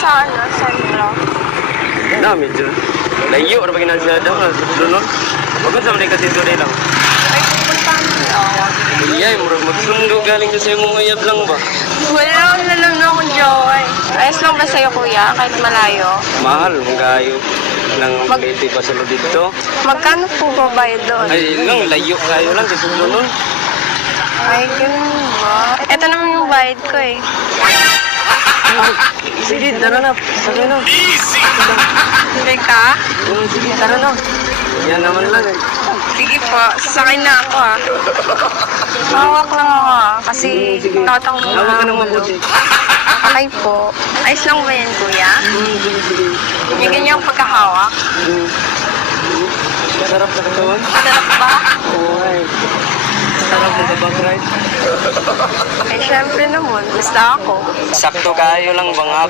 sa sentro. Na, medyo. Layo, ano ba ginasada? Doon, Huwag sa mga katito rin lang. Ay, pupuntahan mo. Iya, murag magsundo galing sa imong uyab lang ba? Wala akong lalam na akong jowa eh. Ayos lang ba sa'yo, kuya? Kahit malayo? Mahal, magayo ng lady pa sa dito. Magkano po babayad doon? Ay, lang, layo kayo lang sa sundo nun. Ay, ganun ba? Ito naman yung bayad ko eh. Sige, tara na. Sige na. Hindi ka? Sige, tara na. Yan naman lang eh. Sige po, sasakay na ako ah. Hawak lang ako ah, kasi tatakbo na. Hawak ka ng mabuti. Okay po. Ayos lang ba yan, kuya? Sige. Yung ganyang pagkahawak? Sarap sa katawan? Masarap ba? Ay. Sarap sa back ride. Eh, syempre naman. Basta ako. Sakto kayo lang bang ako